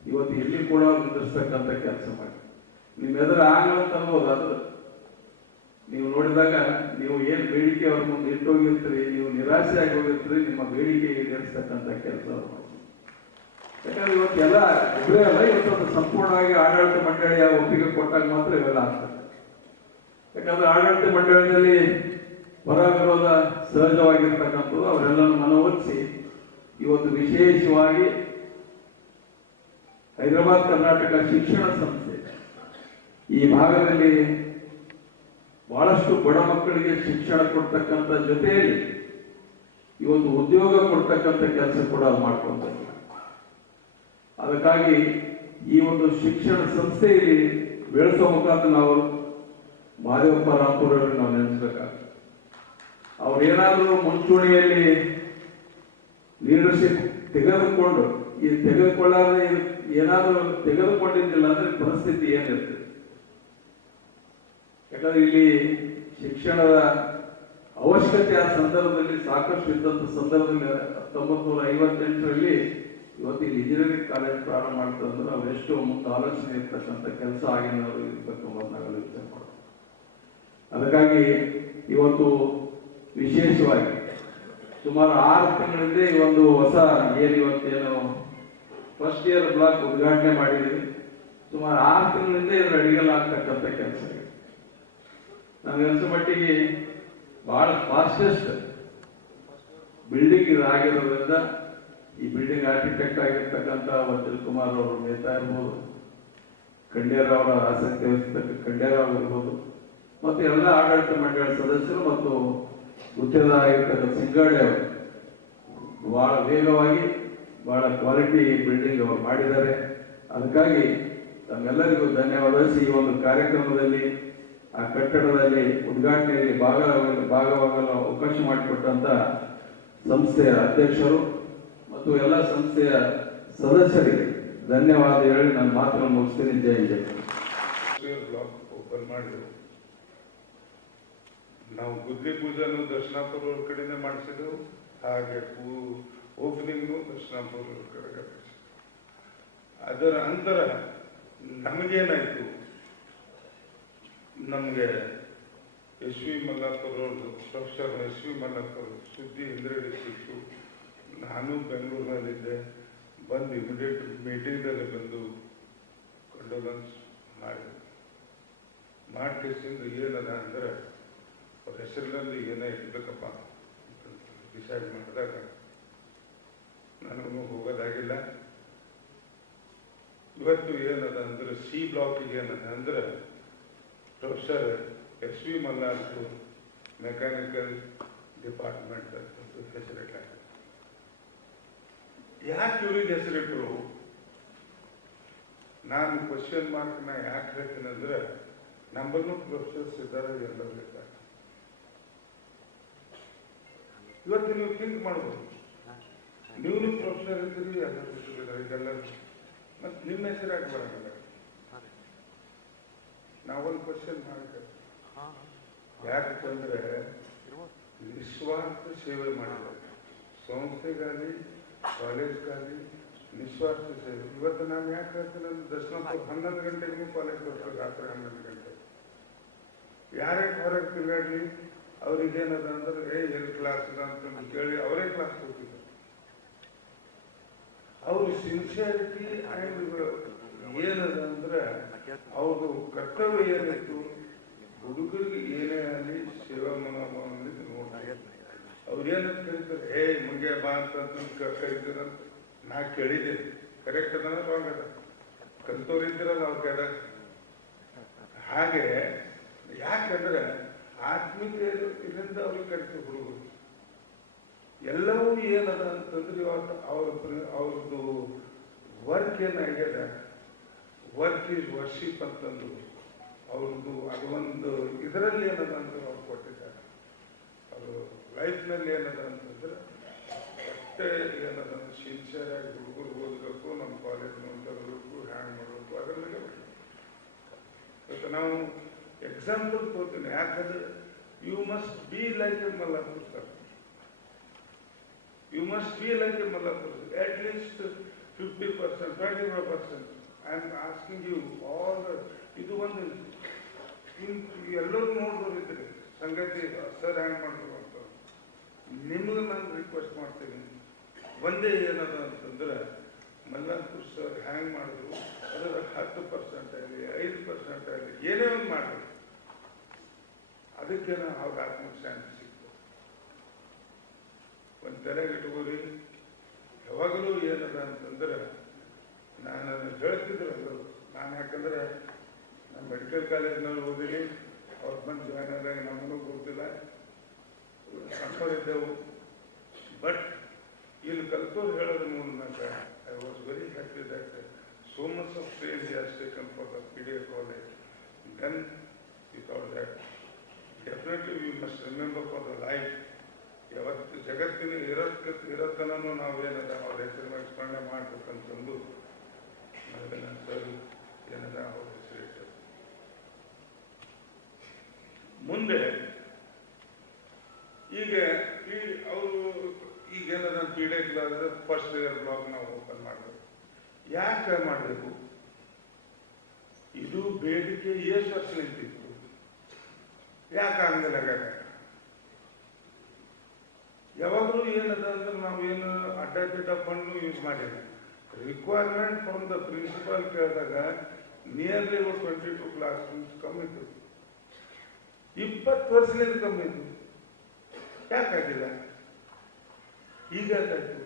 ಇವತ್ತು ಎಲ್ಲಿ ಕೂಡ ನಿಂದಿರ್ತಕ್ಕಂಥ ಕೆಲಸ ಮಾಡಿ ನಿಮ್ಮ ಎದುರು ಆಗಂತ ಅನ್ಬೋದು. ಅದು ನೀವು ನೋಡಿದಾಗ ನೀವು ಏನು ಬೇಡಿಕೆ ಅವ್ರ ಮುಂದೆ ಇಟ್ಟೋಗಿರ್ತೀರಿ, ನೀವು ನಿರಾಸೆ ಆಗಿ ಹೋಗಿರ್ತೀರಿ, ನಿಮ್ಮ ಬೇಡಿಕೆ ಈಡೇರಿಸ್ತಕ್ಕಂಥ ಕೆಲಸ. ಯಾಕಂದ್ರೆ ಇವತ್ತೆಲ್ಲ ಇಬ್ಬರೇ ಅಲ್ಲ, ಇವತ್ತು ಸಂಪೂರ್ಣವಾಗಿ ಆಡಳಿತ ಮಂಡಳಿಯ ಒಪ್ಪಿಗೆ ಕೊಟ್ಟಾಗ ಮಾತ್ರ ಇವೆಲ್ಲ ಆಗ್ತದೆ. ಯಾಕಂದ್ರೆ ಆಡಳಿತ ಮಂಡಳಿಯಲ್ಲಿ ಪರ ವಿರೋಧ ಸಹಜವಾಗಿರ್ತಕ್ಕಂಥದ್ದು. ಅವರೆಲ್ಲರೂ ಮನವೊಲಿಸಿ ಇವತ್ತು ವಿಶೇಷವಾಗಿ ಹೈದರಾಬಾದ್ ಕರ್ನಾಟಕ ಶಿಕ್ಷಣ ಸಂಸ್ಥೆ ಈ ಭಾಗದಲ್ಲಿ ಬಹಳಷ್ಟು ಬಡ ಮಕ್ಕಳಿಗೆ ಶಿಕ್ಷಣ ಕೊಡ್ತಕ್ಕಂಥ ಜೊತೆಯಲ್ಲಿ ಇವತ್ತು ಉದ್ಯೋಗ ಕೊಡ್ತಕ್ಕಂಥ ಕೆಲಸ ಕೂಡ ಮಾಡ್ಕೊಂತ. ಅದಕ್ಕಾಗಿ ಈ ಒಂದು ಶಿಕ್ಷಣ ಸಂಸ್ಥೆಯಲ್ಲಿ ಬೆಳೆಸೋ ಮುಖಾಂತರ ನಾವು ಮಹಾದೇವಪ್ಪ ರಾಂಪುರ ಅವರಿಗೆ ನಾವು ನೆನೆಸ್ಬೇಕಾಗ್ತದೆ. ಅವ್ರೇನಾದ್ರೂ ಮುಂಚೂಣಿಯಲ್ಲಿ ಲೀಡರ್ಶಿಪ್ ತೆಗೆದುಕೊಂಡು ಈ ತೆಗೆದುಕೊಳ್ಳಾದ್ರೆ ಏನಾದರೂ ತೆಗೆದುಕೊಂಡಿದ್ದಿಲ್ಲ ಅಂದ್ರೆ ಪರಿಸ್ಥಿತಿ ಏನಿರ್ತದೆ. ಯಾಕಂದ್ರೆ ಇಲ್ಲಿ ಶಿಕ್ಷಣದ ಅವಶ್ಯಕತೆ ಆ ಸಂದರ್ಭದಲ್ಲಿ ಸಾಕಷ್ಟು ಇದ್ದಂತ ಸಂದರ್ಭದಲ್ಲಿ 1958ರಲ್ಲಿ ಇವತ್ತು ಇಲ್ಲಿ ಇಂಜಿನಿಯರಿಂಗ್ ಕಾಲೇಜ್ ಪ್ರಾರಂಭ ಮಾಡ್ತಂದ್ರೆ ಅವರೆಷ್ಟು ಮುಂದೆ ಆಲೋಚನೆ ಇರ್ತಕ್ಕಂಥ ಕೆಲಸ ಆಗಿನವರು ಇರಬೇಕು ನಾವೆಲ್ಲ ವಿಚಾರ ಮಾಡ್ತೀವಿ. ಅದಕ್ಕಾಗಿ ಇವತ್ತು ವಿಶೇಷವಾಗಿ ಸುಮಾರು 6 ತಿಂಗಳಿಂದ ಈ ಒಂದು ಹೊಸ ಇವತ್ತೇನು ಫಸ್ಟ್ ಇಯರ್ ಬ್ಲಾಕ್ ಉದ್ಘಾಟನೆ ಮಾಡಿದ್ದೀವಿ. ಸುಮಾರು 6 ತಿಂಗಳಿಂದ ಇದರ ಅಡಿಗಲಾಗ್ತಕ್ಕಂಥ ಕೆಲಸ. ನನಗೆ ಅನಿಸೋ ಮಟ್ಟಿಗೆ ಬಹಳ ಫಾಸ್ಟೆಸ್ಟ್ ಬಿಲ್ಡಿಂಗ್ ಇದಾಗಿರೋದ್ರಿಂದ ಈ ಬಿಲ್ಡಿಂಗ್ ಆರ್ಕಿಟೆಕ್ಟ್ ಆಗಿರ್ತಕ್ಕಂಥ ವಜ್ರ ಕುಮಾರ್ ಅವರು ನೇತಾ ಇರ್ಬೋದು, ಖಂಡೇರ ಅವರ ಆಸಕ್ತಿ ವಹಿಸ್ತಕ್ಕ ಖಂಡೇರ ಅವರು ಇರ್ಬೋದು, ಮತ್ತು ಎಲ್ಲ ಆಡಳಿತ ಮಂಡಳಿ ಸದಸ್ಯರು ಮತ್ತು ಗುತ್ತೇದಾರರಾಗಿರ್ತಕ್ಕಂಥ ಸಿಂಗಾಡೆ ಅವರು ಬಹಳ ವೇಗವಾಗಿ ಬಹಳ ಕ್ವಾಲಿಟಿ ಬಿಲ್ಡಿಂಗ್ ಅವರು ಮಾಡಿದ್ದಾರೆ. ಅದಕ್ಕಾಗಿ ತಮ್ಮೆಲ್ಲರಿಗೂ ಧನ್ಯವಾದ. ಈ ಒಂದು ಕಾರ್ಯಕ್ರಮದಲ್ಲಿ ಆ ಕಟ್ಟಡದಲ್ಲಿ ಉದ್ಘಾಟನೆಯಲ್ಲಿ ಭಾಗವಾಗಲು ಅವಕಾಶ ಮಾಡಿಕೊಟ್ಟಂತ ಸಂಸ್ಥೆಯ ಅಧ್ಯಕ್ಷರು ಮತ್ತು ಎಲ್ಲ ಸಂಸ್ಥೆಯ ಸದಸ್ಯರಿಗೆ ಧನ್ಯವಾದ ಹೇಳಿ ನನ್ನ ಮಾತನ್ನು ಮುಗಿಸ್ತೀನಿ. ಜೈ ಜೈ. ಬ್ಲಾಕ್ ಓಪನ್ ಮಾಡಿದೆವು ನಾವು. ಗುದ್ಲಿ ಪೂಜಾನು ದರ್ಶನಾಪುರ ಅವ್ರ ಕಡೆನೇ ಮಾಡಿಸಿದೆವು. ಹಾಗೆ ಓಪನಿಂಗು ದರ್ಶನಾಪುರ ಅವ್ರ ಕಡೆಗೆ ಮಾಡಿಸಿದೆವು. ಅದರ ನಂತರ ನಮಗೇನಾಯ್ತು, ನಮಗೆ SV ಮಲ್ಲಾಪುರ ಅವ್ರದ್ದು ಪ್ರೊಫೆಸರ್ SV ಮಲ್ಲಾಪುರ ಸುದ್ದಿ ಹಿಂದ್ಗಡೆ ಸಿಕ್ತು. ನಾನು ಬೆಂಗಳೂರಿನಲ್ಲಿದ್ದೆ. ಬಂದು ಇಮಿಡಿಯೇಟ್ ಮೀಟಿಂಗ್ದಲ್ಲಿ ಬಂದು ಕಂಡೋಲೆನ್ಸ್ ಮಾಡಿಸಿಂದ ಏನದ ಅಂದ್ರೆ ಅವ್ರ ಹೆಸರಿನಲ್ಲಿ ಏನೇ ಇರ್ಬೇಕಪ್ಪ ಡಿಸೈಡ್ ಮಾಡಿದಾಗ ನನಗೂ ಹೋಗೋದಾಗಿಲ್ಲ. ಇವತ್ತು ಏನದ ಅಂದ್ರೆ C ಬ್ಲಾಕಿಗೆ ಏನದ ಅಂದ್ರೆ professor SV Mallapur mechanical department ಹೆಸರಿಟ್ಟ. ಯಾಕೆ ಇವ್ರಿಗೆ ಹೆಸರಿಟ್ಟರು? ನಾನು ಕ್ವಶನ್ ಮಾರ್ಕ್ನ ಯಾಕೆ ಹೇಳ್ತೀನಿ ಅಂದ್ರೆ ನಮ್ಮಲ್ಲೂ ಪ್ರೊಫೆಸರ್ಸ್ ಇದ್ದಾರೆ, ಎಲ್ಲರೂ ಇದ್ದಾರೆ. ಇವತ್ತು ನೀವು ಥಿಂಕ್ ಮಾಡ್ಬೋದು, ನೀವು ಪ್ರೊಫೆಸರ್ ಇದ್ದೀರಿ, ಎಲ್ಲರೂ ಇದ್ದಾರೆ, ಇದೆಲ್ಲರೂ ಮತ್ತೆ ನಿಮ್ಮ ಹೆಸರಾಗಿ ಬರೋಲ್ಲ. ನಾವೊಂದು ಕ್ವಶನ್ ಮಾಡ್ತೇವೆ, ಯಾಕಂದ್ರೆ ನಿಸ್ವಾರ್ಥ ಸೇವೆ ಮಾಡಬೇಕು. ಸಂಸ್ಥೆಗಾಗಲಿ ಕಾಲೇಜ್ಗಾಗಲಿ ನಿಸ್ವಾರ್ಥ ಸೇವೆ. ಇವತ್ತು ನಾನು ಯಾಕೆ ಹೇಳ್ತೀನಿ ಅಂದ್ರೆ ದರ್ಶನಾಪುರ 11 ಗಂಟೆಗೂ ಕಾಲೇಜ್ ಬರ್ತಾರೆ, ರಾತ್ರಿ 11 ಗಂಟೆ. ಯಾರೇ ಹೊರಗೆ ತಿರುಗಾಡ್ಲಿ ಅವ್ರಿಗೇನದ ಅಂದ್ರೆ ಎಲ್ಲಿ ಕ್ಲಾಸ್ ಇದೆ ಅಂತ ಕೇಳಿ ಅವರೇ ಕ್ಲಾಸ್ ಕೊಡ್ತಿದ್ದಾರೆ. ಅವ್ರ ಸಿನ್ಸಿಯಾರಿಟಿ ಏನದ ಅಂದ್ರೆ ಅವ್ರದ್ದು ಕರ್ತವ್ಯ ಏನಿತ್ತು, ಹುಡುಗರಿಗೆ ಏನೇ ಆಗಲಿ ಸೇವಾ ಮನೋಭಾವನೆ ನೋಡಿ ಅವ್ರೇನಂತ ಕರೀತಾರೆ, ಮುಂಗೆ ಬಾ ಅಂತ ಕರೀತಾರಂತ ನಾ ಕೇಳಿದ್ದೇನೆ. ಕರೆಕ್ಟ್ ಅದನ್ನ ರಾಂಗ್ ಅದ, ಕಲ್ತೋರಿದ್ರಲ್ಲ ಅವ್ರ ಕಡೆ. ಹಾಗೆ ಯಾಕಂದ್ರೆ ಆತ್ಮೀಯತೆ ಇದರಿಂದ ಅವ್ರಿಗೆ ಕರಿತೀವಿ ಹುಡುಗರು. ಎಲ್ಲವೂ ಏನದ ಅಂತಂದ್ರೆ ಇವತ್ತು ಅವ್ರದ್ದು ವರ್ಕ್ ಏನಾಗ್ಯದ, ವರ್ಕ್ ಈಸ್ ವರ್ಷಿಪ್ ಅಂತಂದು ಅವ್ರದ್ದು ಅದೊಂದು ಇದರಲ್ಲಿ ಏನದ ಅಂದ್ರೆ ಅವ್ರು ಕೊಟ್ಟಿದ್ದಾರೆ. ಅವರು ಲೈಫ್ನಲ್ಲಿ ಏನದ ಅಂತಂದ್ರೆ ಅಷ್ಟೇ ಏನದ ಸಿನ್ಸಿಯರ್ ಆಗಿ ಹುಡುಗರು ಓದಬೇಕು, ನಮ್ಮ ಕಾಲೇಜ್ನಲ್ಲಿ ತರಬೇಕು, ಹ್ಯಾಂಗ್ ಮಾಡಬೇಕು, ಅದರಲ್ಲೇ ಇವತ್ತು ನಾವು ಎಕ್ಸಾಂಪಲ್ ತೋತೀನಿ. ಯಾಕಂದ್ರೆ you must be like a Mallapur sir. You must be like a Mallapur, at least 50%, 25%. I am asking you all the, ಇದು ಒಂದು ಎಲ್ಲರೂ ನೋಡ್ಬೋದಿದ್ರಿ ಸಂಗತಿ ಸರ್ ಹ್ಯಾಂಗ್ ಮಾಡ್ಬೇಕು ಅಂತ. ನಿಮಗೆ ನಾನು ರಿಕ್ವೆಸ್ಟ್ ಮಾಡ್ತೀನಿ, ಒಂದೇ ಏನದ ಅಂತಂದ್ರೆ ಮಲ್ಲಾಪುರ್ ಸರ್ ಹ್ಯಾಂಗ್ ಮಾಡಿದ್ರು ಅದರ 10% ಆಗಲಿ 5% ಆಗಲಿ ಏನೇ ಒಂದು ಮಾಡಿ ಅದಕ್ಕೇನೋ ಅವ್ರ ಆತ್ಮಶಾಂತಿ ಸಿಗ್ತದೆ. ತಲೆಗೆ ಇಟ್ಕೋರಿ. ಯಾವಾಗಲೂ ಏನದ ಅಂತಂದ್ರೆ ನಾನು ಹೇಳ್ತಿದ್ರು ಎಲ್ಲರೂ. ನಾನು ಯಾಕಂದ್ರೆ ನಾನು ಮೆಡಿಕಲ್ ಕಾಲೇಜ್ನಲ್ಲಿ ಓದಿನಿ, ಅವ್ರು ಬಂದು ಜಾಯ್ನ್ ಆದಾಗ ನಮಗೂ ಗೊತ್ತಿಲ್ಲ, ಸಣ್ಣವರಿದ್ದೆವು. ಬಟ್ ಇಲ್ಲಿ ಕಲ್ತೋರು ಹೇಳೋದ್ರ ಮೂಲಕ I was very happy that so much of praise he has taken for the PDA college. Then we thought that definitely we must remember for the life. ಯಾವತ್ತು ಜಗತ್ತಿನ ಇರತ್ತನೂ ನಾವೇನದ ಅವ್ರ ಹೆಸರನ್ನ ಸ್ಮರಣೆ ಮಾಡ್ಬೇಕಂತಂದು ನಾವೆಲ್ಲ ಸರ್ ಏನದ ಅವ್ರ ಹೆಸರು ಇಟ್ಟರು. ಮುಂದೆ ಈಗ ಅವರು ಈಗೇನದ PDA class first year block ನಾವು ಓಪನ್ ಮಾಡಬೇಕು. ಯಾಕೆ ಮಾಡಬೇಕು? ಇದು ಬೇಡಿಕೆ ಎಷ್ಟು ವರ್ಷ ನಿಂತಿತ್ತು, ಯಾಕೆ ಹಂಗೆಲ್ಲ ಯಾವಾಗಲೂ ಏನದ ಅಂದ್ರೆ ನಾವೇನು ಅಡ್ಡ ಫಂಡ್ ಯೂಸ್ ಮಾಡಿಲ್ಲ. ರಿಕ್ವೈರ್ಮೆಂಟ್ ಫ್ರಮ್ ದ ಪ್ರಿನ್ಸಿಪಲ್ ಕೇಳಿದಾಗ ನಿಯರ್ಲಿ 22 ಕ್ಲಾಸ್ ರೂಮ್ಸ್ ಕಮ್ಮಿ ಇತ್ತು, 20 ವರ್ಷದಿಂದ ಕಮ್ಮಿ ಇತ್ತು. ಯಾಕಾಗಿಲ್ಲ? ಈಗ ಯಾಕಾಯ್ತು?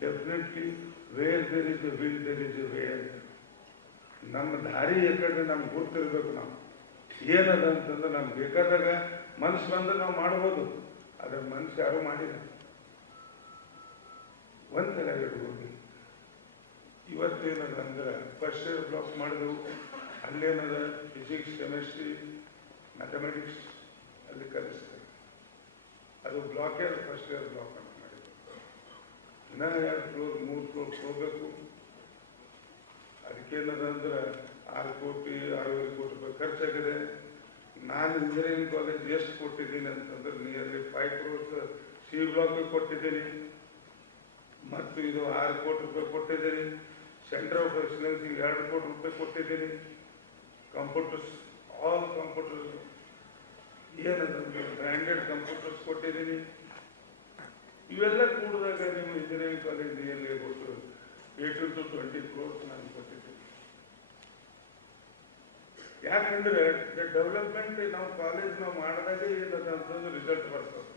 Definitely where there is a will there is a way. ನಮ್ಮ ದಾರಿ ಯಾಕಂದ್ರೆ ನಮ್ಗೆ ಗೊತ್ತಿರ್ಬೇಕು. ನಾವು ಏನದ ಅಂತಂದ್ರೆ ನಮ್ಗೆ ಬೇಕಾದಾಗ ಮನಸ್ಸು ಬಂದ್ರೆ ನಾವು ಮಾಡ್ಬೋದು, ಅದ್ರ ಮನಸ್ಸು ಯಾರು ಮಾಡಿಲ್ಲ. ಒಂದ್ಸಲ ಇಟ್ಕೊಂಡು ಇವತ್ತೇನದ ಅಂದ್ರೆ ಫಸ್ಟ್ ಇಯರ್ ಬ್ಲಾಕ್ ಮಾಡಿದೆವು. ಅಲ್ಲೇನದ ಫಿಸಿಕ್ಸ್, ಕೆಮಿಸ್ಟ್ರಿ, ಮ್ಯಾಥಮೆಟಿಕ್ಸ್ ಅಲ್ಲಿ ಕಲಿಸ್ತಾರೆ. ಅದು block year first year block ಅಂತ ಮಾಡಿದ್ರು. ಇನ್ನ 2 ಫ್ಲೋರ್ 3 ಫ್ಲೋರ್ ಹೋಗ್ಬೇಕು. ಅದಕ್ಕೇನದ ಅಂದ್ರೆ 6 ಕೋಟಿ 6.5 ಕೋಟಿ ರೂಪಾಯಿ ಖರ್ಚಾಗಿದೆ. ನಾನು ಇಂಜಿನಿಯರಿಂಗ್ ಕಾಲೇಜ್ ಎಷ್ಟು ಕೊಟ್ಟಿದ್ದೀನಿ ಅಂತಂದ್ರೆ ನಿಯರ್ಲಿ 5 crores ಸಿ ಬ್ಲಾಕ್ ಕೊಟ್ಟಿದ್ದೀನಿ, ಮತ್ತು ಇದು 6 ಕೋಟಿ ರೂಪಾಯಿ ಕೊಟ್ಟಿದ್ದೀನಿ. ಸೆಂಟರ್ ಆಫ್ ಎಕ್ಸಲೆನ್ಸ್ 2 ಕೋಟಿ ರೂಪಾಯಿ ಕೊಟ್ಟಿದ್ದೀನಿ. ಕಂಪ್ಯೂಟರ್ಸ್, ಆಲ್ ಕಂಪ್ಯೂಟರ್ಸ್ ಏನಂತಂದ್ರೆ ಬ್ರ್ಯಾಂಡೆಡ್ ಕಂಪ್ಯೂಟರ್ಸ್ ಕೊಟ್ಟಿದ್ದೀನಿ. ಇವೆಲ್ಲ ಕೂಡಿದಾಗ ನಿಮ್ಮ ಇಂಜಿನಿಯರಿಂಗ್ ಕಾಲೇಜ್ ನಿಯರ್ಲಿ ಕೊಟ್ಟು 18 to 20 crores ನಾನು ಕೊಟ್ಟಿದ್ದೀನಿ. ಯಾಕಂದ್ರೆ ಡೆವಲಪ್ಮೆಂಟ್ ನಾವು ಕಾಲೇಜ್ ನಾವು ಮಾಡಿದಾಗ ಏನದ ಅಂತಂದ್ರೆ ರಿಸಲ್ಟ್ ಬರ್ತದೆ.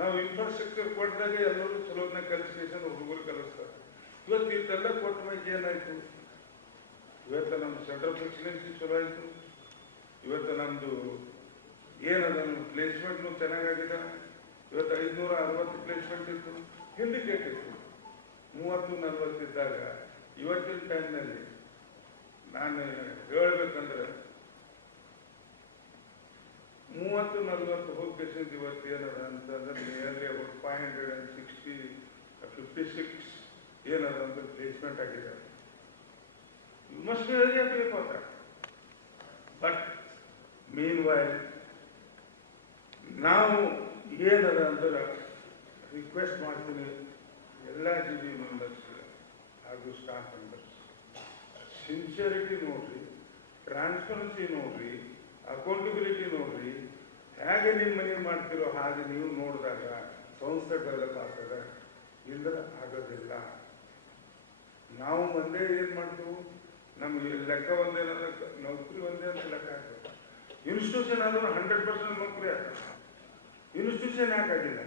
ನಾವು ಇನ್ಫ್ರಾಸ್ಟ್ರಕ್ಚರ್ ಕೊಟ್ಟಿದಾಗ ಎಲ್ಲರೂ ಚಲೋದನ್ನ ಕಲಿಸ್ಟೇಷನ್ ಹುಡುಗರು ಕಲಿಸ್ತಾರೆ. ಇವತ್ತು ಇದೆಲ್ಲ ಕೊಟ್ಟ ಮೇಲೆ ಏನಾಯ್ತು? ಇವತ್ತು ನಮ್ಮ ಸೆಂಟರ್ ಆಫ್ ಎಕ್ಸಲೆನ್ಸಿ ಚಲೋ ಆಯ್ತು. ಇವತ್ತು ನಮ್ದು ಏನದ ಪ್ಲೇಸ್ಮೆಂಟ್ನು ಚೆನ್ನಾಗಾಗಿದೆ. ಇವತ್ತು 560 ಪ್ಲೇಸ್ಮೆಂಟ್ ಇತ್ತು, ಹಿಂದಕ್ಕೆ ಇತ್ತು 30-40 ಇದ್ದಾಗ. ಇವತ್ತಿನ ಟೈಮ್ನಲ್ಲಿ ನಾನು ಹೇಳ್ಬೇಕಂದ್ರೆ 30-40 ಹೋಗ್ಬೇಕಂತ ಇವತ್ತು ಏನದ ಅಂತಂದ್ರೆ ನಿಯರ್ಲಿ ಅಬೌಟ್ 556 ಏನದ ಅಂತ ಪ್ಲೇಸ್ಮೆಂಟ್ ಆಗಿದೆ. You must be very happy for that. But meanwhile ನಾವು ಏನದ ಅಂದ್ರೆ ರಿಕ್ವೆಸ್ಟ್ ಮಾಡ್ತೀನಿ ಎಲ್ಲ GB ಮೆಂಬರ್ಸ್ ಹಾಗೂ ಸ್ಟಾಫ್ ಮೆಂಬರ್ಸ್, ಸಿನ್ಸಿಯರಿಟಿ ನೋಡ್ರಿ, ಟ್ರಾನ್ಸ್ಪರೆನ್ಸಿ ನೋಡ್ರಿ, ಅಕೌಂಟಬಿಲಿಟಿ ನೋಡ್ರಿ. ಹೇಗೆ ನಿಮ್ಮ ಮನೆ ಮಾಡ್ತಿರೋ ಹಾಗೆ ನೀವು ನೋಡಿದಾಗ ಸಂಸ್ಥೆ ಡೆವಲಪ್ ಆಗ್ತದೆ, ಇಲ್ಲದ್ರೆ ಆಗೋದಿಲ್ಲ. ನಾವು ಒಂದೇ ಏನು ಮಾಡ್ತೀವಿ, ನಮ್ಗೆ ಲೆಕ್ಕ ಒಂದೇ, ನೌಕರಿ ಒಂದೇ ಅಂತ ಲೆಕ್ಕ ಆಗ್ತದೆ. ಇನ್ಸ್ಟಿಟ್ಯೂಷನ್ ಆದ್ರೂ 100% ನೌಕರಿ ಆಗ್ತದೆ. ಇನ್ಸ್ಟಿಟ್ಯೂಷನ್ ಯಾಕಾಗಿಲ್ಲ?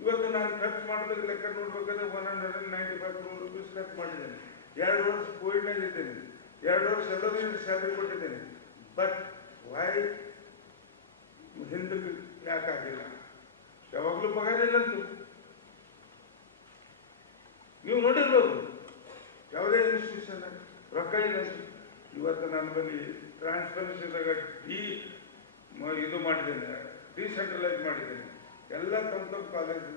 ಇವತ್ತು ನಾನು ಖರ್ಚು ಮಾಡೋದಕ್ಕೆ ಲೆಕ್ಕ ನೋಡ್ಬೇಕಾದ್ರೆ 195 crore rupees ಖರ್ಚು ಮಾಡಿದ್ದೇನೆ. 2 ವರ್ಷ ಕೋವಿಡ್ನಾಗ ಇದ್ದೇನೆ, 2 ವರ್ಷ ಎಲ್ಲರಿಗೂ ಸ್ಯಾಲರಿ ಕೊಟ್ಟಿದ್ದೇನೆ. ಬಟ್ ವೈ ಹಿಂದಕ್ಕೆ ಯಾಕಾಗಿಲ್ಲ? ಯಾವಾಗಲೂ ಪಗಾರ ಇಲ್ಲಂತೂ ನೀವು ನೋಡಿರ್ಬೋದು. ಯಾವುದೇ ಇನ್ಸ್ಟಿಟ್ಯೂಷನ್ ರೊಕ್ಕ ಇಲ್ಲ. ಇವತ್ತು ನನ್ನ ಬಳಿ ಟ್ರಾನ್ಸ್ಪರೆನ್ಸಿದಾಗ ಇದು ಮಾಡಿದ್ದೇನೆ, ಡಿಸೆಂಟ್ರಲೈಸ್ ಮಾಡಿದ್ದೇನೆ. ಎಲ್ಲ ತಮ್ಮ ಕಾಲೇಜ್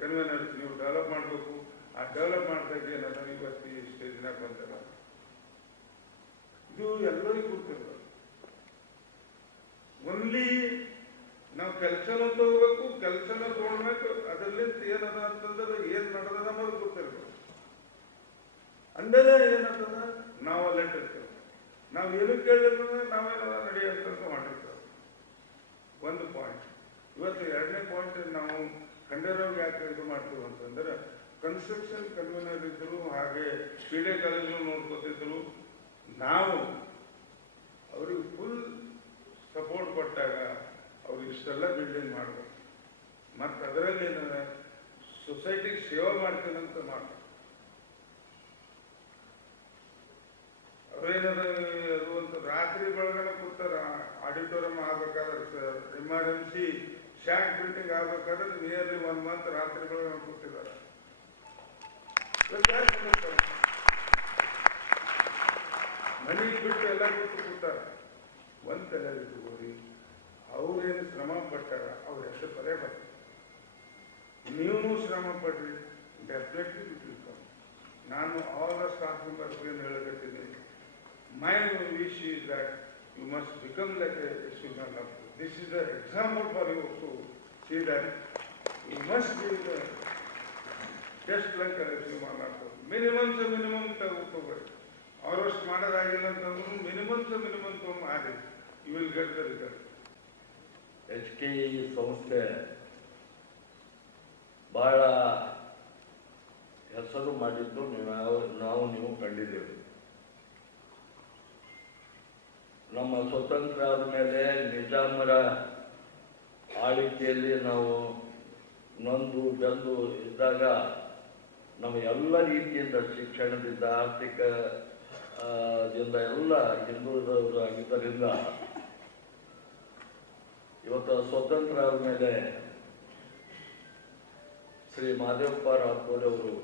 ಕನ್ವೆನರ್ಸ್ ನೀವು ಡೆವಲಪ್ ಮಾಡಬೇಕು. ಆ ಡೆವಲಪ್ ಮಾಡಿದಾಗ ಏನಲ್ಲ ಇವತ್ತು ಈ ಸ್ಟೇಜ್ನಾಗ ಬಂದಲ್ಲ. ಇದು ಎಲ್ಲರಿಗೂ ಗೊತ್ತಿರ್ಬೇಕು. ಓನ್ಲಿ ನಾವು ಕೆಲಸನೂ ತಗೋಬೇಕು, ಕೆಲಸನ ತಗೊಳ್ಬೇಕು. ಅದರಲ್ಲಿ ಏನದ ಅಂತಂದ್ರೆ ಏನ್ ನಡೆದ ನಮಗೆ ಗೊತ್ತಿರ್ಬೇಕು. ಅಂದರೆ ಏನಂತದ ನಾವು ಅಲ್ಲಿಟ್ಟಿರ್ತೇವೆ. ನಾವು ಏನು ಕೇಳಿದ್ರೆ ನಾವೇನದ ನಡೆಯಂತ ಮಾಡಿರ್ತೇವೆ. ಒಂದು ಪಾಯಿಂಟ್. ಇವತ್ತು 2ನೇ ಪಾಯಿಂಟ್ ನಾವು ಖಂಡೇರಾವ್ ಯಾಕೆ ಇದು ಮಾಡ್ತೀವಿ ಅಂತಂದ್ರೆ ಕನ್ಸ್ಟ್ರಕ್ಷನ್ ಕನ್ವೀನರ್ ಇದ್ರು, ಹಾಗೆ PDA ಕಾಲೇಜ್ ನೋಡ್ಕೋತಿದ್ರು. ನಾವು ಅವ್ರಿಗೆ ಫುಲ್ ಸಪೋರ್ಟ್ ಕೊಟ್ಟಾಗ ಅವ್ರು ಇಷ್ಟೆಲ್ಲ ಬಿಲ್ಡಿಂಗ್ ಮಾಡಬೇಕು, ಮತ್ತು ಅದರಲ್ಲಿ ಸೊಸೈಟಿಗೆ ಸೇವೆ ಮಾಡ್ತೀನಂತ ಮಾಡ್ತಾರೆ. ಅವೇನಾದ್ರು ಒಂದು ರಾತ್ರಿ ಬೆಳಗನ ಕೂತಾರ. ಆಡಿಟೋರಿಯಂ ಆಗ್ಬೇಕಾದ್ರೆ ಎಮರ್ಜೆನ್ಸಿ ಶಾಕ್ ಬಿಲ್ಡಿಂಗ್ ಆಗ್ಬೇಕಾದ್ರೆ ನಿಯರ್ಲಿ 1 ಮಂತ್ ರಾತ್ರಿ ಬೆಳಗನ ಕೂತಿದ್ದಾರೆ. ಮನೆ ಬಿಟ್ಟು ಎಲ್ಲ ಕೂತಾರೆ. ಒಂದು ತಲೆ ಇಟ್ಕೋರಿ, ಅವ್ರೇನು ಶ್ರಮ ಪಟ್ಟಾರ ಅವ್ರ ಹೆಸರು ಪದೇ ಬರ್ತಾರೆ. ನೀವು ಶ್ರಮ ಪಡ್ರಿ, ಡೆಫಿನೆಟ್ಲಿ ಬಿಟ್ಟಿರ್ತಾರೆ. ನಾನು ಆಲ್ ದ ಸ್ಟಾಫ್ ಮೆಂಬರ್ಸ್ ಏನು ಹೇಳಕತ್ತೀನಿ, my wish is that you must become like a student of this is the example for you to see that you must be just like a student of minimum ತಗೋಬೇಕು. ಅವರಷ್ಟು ಮಾಡೋದಾಗಿಲ್ಲ ಅಂತಂದ್ರೂ minimum ಮಾಡಿ, you will get the result. HKE ಸಂಸ್ಥೆ ಬಹಳ ಹೆಸರು ಮಾಡಿದ್ದು ನೀವು ಕಂಡಿದ್ದೇವೆ. ನಮ್ಮ ಸ್ವತಂತ್ರ ಆದ ಮೇಲೆ ನಿಜಾಮರ ಆಳ್ವಿಕೆಯಲ್ಲಿ ನಾವು ನೊಂದು ಬೆಂದು ಇದ್ದಾಗ ನಮ್ಮ ಎಲ್ಲ ರೀತಿಯಿಂದ ಶಿಕ್ಷಣದಿಂದ ಆರ್ಥಿಕದಿಂದ ಎಲ್ಲ ಹಿಂದುಳಿದವರಾಗಿದ್ದರಿಂದ ಇವತ್ತು ಸ್ವತಂತ್ರ ಆದಮೇಲೆ ಶ್ರೀ ಮಹದೇವಪ್ಪ ರಾಥೋಡ್ ಅವರು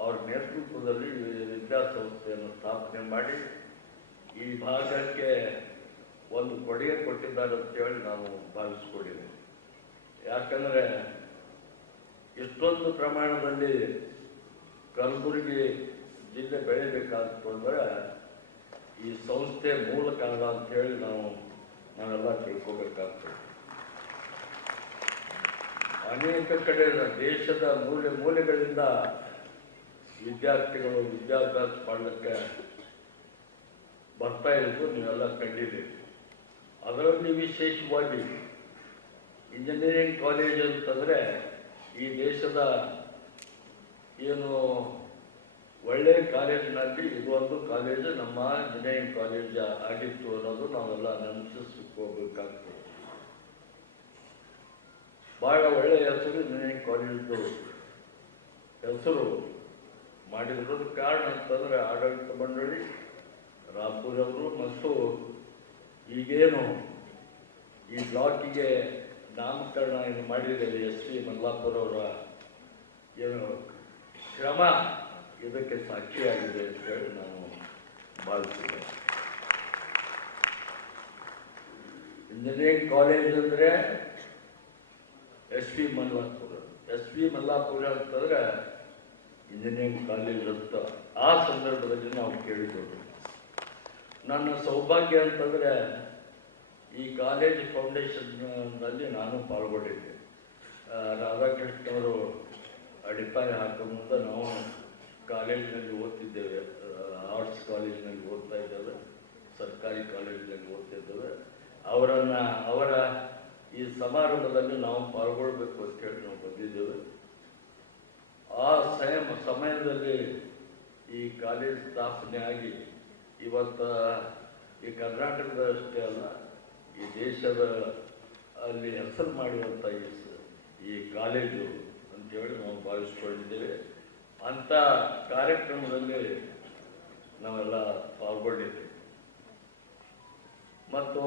ಅವರ ನೇತೃತ್ವದಲ್ಲಿ ವಿದ್ಯಾಸಂಸ್ಥೆಯನ್ನು ಸ್ಥಾಪನೆ ಮಾಡಿ ಈ ಭಾಗಕ್ಕೆ ಒಂದು ಕೊಡುಗೆ ಕೊಟ್ಟಿದ್ದಾರೆ ಅಂತೇಳಿ ನಾವು ಭಾವಿಸ್ಕೊಂಡಿದ್ದೇವೆ. ಯಾಕಂದರೆ ಇಷ್ಟೊಂದು ಪ್ರಮಾಣದಲ್ಲಿ ಕಲಬುರಗಿ ಜಿಲ್ಲೆ ಬೆಳಿಬೇಕಾಗ್ತು ಅಂದರೆ ಈ ಸಂಸ್ಥೆ ಮೂಲ ಕಾರಣ ಅಂತೇಳಿ ನಾವೆಲ್ಲ ತಿಳ್ಕೋಬೇಕಾಗ್ತದೆ. ಅನೇಕ ಕಡೆ ದೇಶದ ಮೂಲೆಗಳಿಂದ ವಿದ್ಯಾರ್ಥಿಗಳು ವಿದ್ಯಾಭ್ಯಾಸ ಮಾಡಲಿಕ್ಕೆ ಬರ್ತಾ ಇರೋದು ನೀವೆಲ್ಲ ಕಂಡಿದ್ದೀವಿ. ಅದರಲ್ಲಿ ವಿಶೇಷವಾಗಿ ಇಂಜಿನಿಯರಿಂಗ್ ಕಾಲೇಜ್ ಅಂತಂದರೆ ಈ ದೇಶದ ಏನು ಒಳ್ಳೆಯ ಕಾಲೇಜಿನಲ್ಲಿ ಇದು ಒಂದು ಕಾಲೇಜು ನಮ್ಮ ಇಂಜಿನಿಯರಿಂಗ್ ಕಾಲೇಜ್ ಆಗಿತ್ತು ಅನ್ನೋದು ನಾವೆಲ್ಲ ನೆನಪಿಸ್ಕೋಬೇಕಾಗ್ತದೆ. ಭಾಳ ಒಳ್ಳೆಯ ಹೆಸರು ಇಂಜಿನಿಯರಿಂಗ್ ಕಾಲೇಜು ಹೆಸರು ಮಾಡಿರೋದು ಕಾರಣ ಅಂತಂದರೆ ಆಡಳಿತ ಮಂಡಳಿ, ರಾಪುರ್ ಅವರು ಮತ್ತು ಈಗೇನು ಈ ಬ್ಲಾಕಿಗೆ ನಾಮಕರಣ ಏನು ಮಾಡಿದ್ದೇವೆ SV ಮಲ್ಲಾಪುರ ಅವರ ಏನು ಶ್ರಮ ಇದಕ್ಕೆ ಸಾಕ್ಷಿಯಾಗಿದೆ ಅಂತ ಹೇಳಿ ನಾನು ಭಾವಿಸಿದೆ. ಇಂಜಿನಿಯರಿಂಗ್ ಕಾಲೇಜ್ ಅಂದರೆ SV ಮಲ್ಲಾಪುರ ಅಂತಂದ್ರೆ ಇಂಜಿನಿಯರಿಂಗ್ ಕಾಲೇಜ್ ಅಂತ ಆ ಸಂದರ್ಭದಲ್ಲಿ ನಾವು ಕೇಳಿದ್ದೇವೆ. ನನ್ನ ಸೌಭಾಗ್ಯ ಅಂತಂದರೆ ಈ ಕಾಲೇಜ್ ಫೌಂಡೇಶನ್ನಲ್ಲಿ ನಾನು ಪಾಲ್ಗೊಂಡಿದ್ದೆ. ರಾಧಾಕೃಷ್ಣ ಅವರು ಅಡಿಪಾಯ ಹಾಕೋ ಮುಂದೆ ನಾವು ಕಾಲೇಜಿನಲ್ಲಿ ಓದ್ತಿದ್ದೇವೆ, ಆರ್ಟ್ಸ್ ಕಾಲೇಜಿನಲ್ಲಿ ಓದ್ತಾ ಇದ್ದೇವೆ, ಸರ್ಕಾರಿ ಕಾಲೇಜಿನಲ್ಲಿ ಓದ್ತಿದ್ದೇವೆ. ಅವರ ಈ ಸಮಾರಂಭದಲ್ಲಿ ನಾವು ಪಾಲ್ಗೊಳ್ಬೇಕು ಅಂತೇಳಿ ನಾವು ಬಂದಿದ್ದೇವೆ. ಆ ಸಮಯದಲ್ಲಿ ಈ ಕಾಲೇಜ್ ಸ್ಥಾಪನೆ ಆಗಿ ಇವತ್ತು ಈ ಕರ್ನಾಟಕದಷ್ಟೇ ಅಲ್ಲ, ಈ ದೇಶದ ಅಲ್ಲಿ ಹೆಸರು ಮಾಡಿರುವಂಥ ಈ ಕಾಲೇಜು ಅಂತೇಳಿ ನಾವು ಭಾವಿಸ್ಕೊಂಡಿದ್ದೇವೆ. ಅಂಥ ಕಾರ್ಯಕ್ರಮದಲ್ಲಿ ನಾವೆಲ್ಲ ಪಾಲ್ಗೊಂಡಿದ್ದೇವೆ. ಮತ್ತು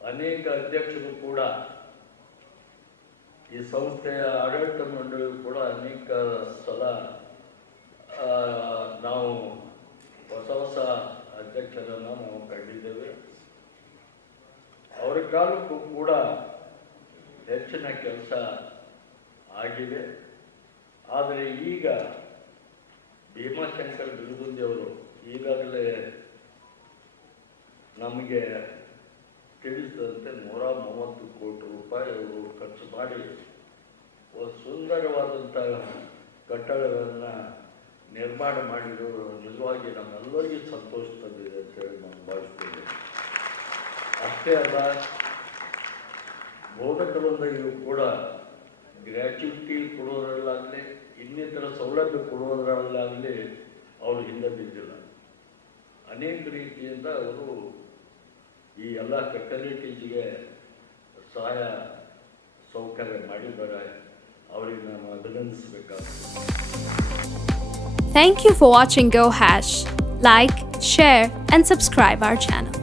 ಅನೇಕ ಅಧ್ಯಕ್ಷರು ಕೂಡ ಈ ಸಂಸ್ಥೆಯ ಆಡಳಿತ ಮಂಡಳಿಯು ಕೂಡ ಅನೇಕ ಸಲ ನಾವು ಹೊಸ ಅಧ್ಯಕ್ಷರನ್ನು ನಾವು ಕಂಡಿದ್ದೇವೆ. ಅವರ ಕಾಲಕ್ಕೂ ಕೂಡ ಹೆಚ್ಚಿನ ಕೆಲಸ ಆಗಿದೆ. ಆದರೆ ಈಗ ಭೀಮಾಶಂಕರ್ ಬಿರುಗುಂದಿ ಅವರು ಈಗಾಗಲೇ ನಮಗೆ ತಿಳಿಸಿದಂತೆ 130 ಕೋಟಿ ರೂಪಾಯಿ ಅವರು ಖರ್ಚು ಮಾಡಿ ಒಂದು ಸುಂದರವಾದಂಥ ಕಟ್ಟಡಗಳನ್ನು ನಿರ್ಮಾಣ ಮಾಡಿರೋದು ನಿಜವಾಗಿ ನಮ್ಮೆಲ್ಲರಿಗೂ ಸಂತೋಷ ತಂದಿದೆ ಅಂತೇಳಿ ನಾನು ಭಾವಿಸ್ತೇನೆ. ಅಷ್ಟೇ ಅಲ್ಲ, ಬೋಧಕರೊಂದಿಗೂ ಕೂಡ ಗ್ರ್ಯಾಚ್ಯುಟಿ ಕೊಡೋದ್ರಲ್ಲಾಗಲಿ ಇನ್ನಿತರ ಸೌಲಭ್ಯ ಕೊಡೋದ್ರಲ್ಲಾಗಲಿ ಅವರು ಹಿಂದೆ ಬಿದ್ದಿಲ್ಲ. ಅನೇಕ ರೀತಿಯಿಂದ ಅವರು ಈ ಎಲ್ಲ ಫೆಸಿಲಿಟೀಸ್ಗೆ ಸಹಾಯ ಸೌಕರ್ಯ ಮಾಡಿದ್ದಾರೆ. ಅವರಿಗೆ ನಾನು ಅಭಿನಂದಿಸಬೇಕಾಗ್ತದೆ. Thank you for watching Go Hash. Like, share and subscribe our channel.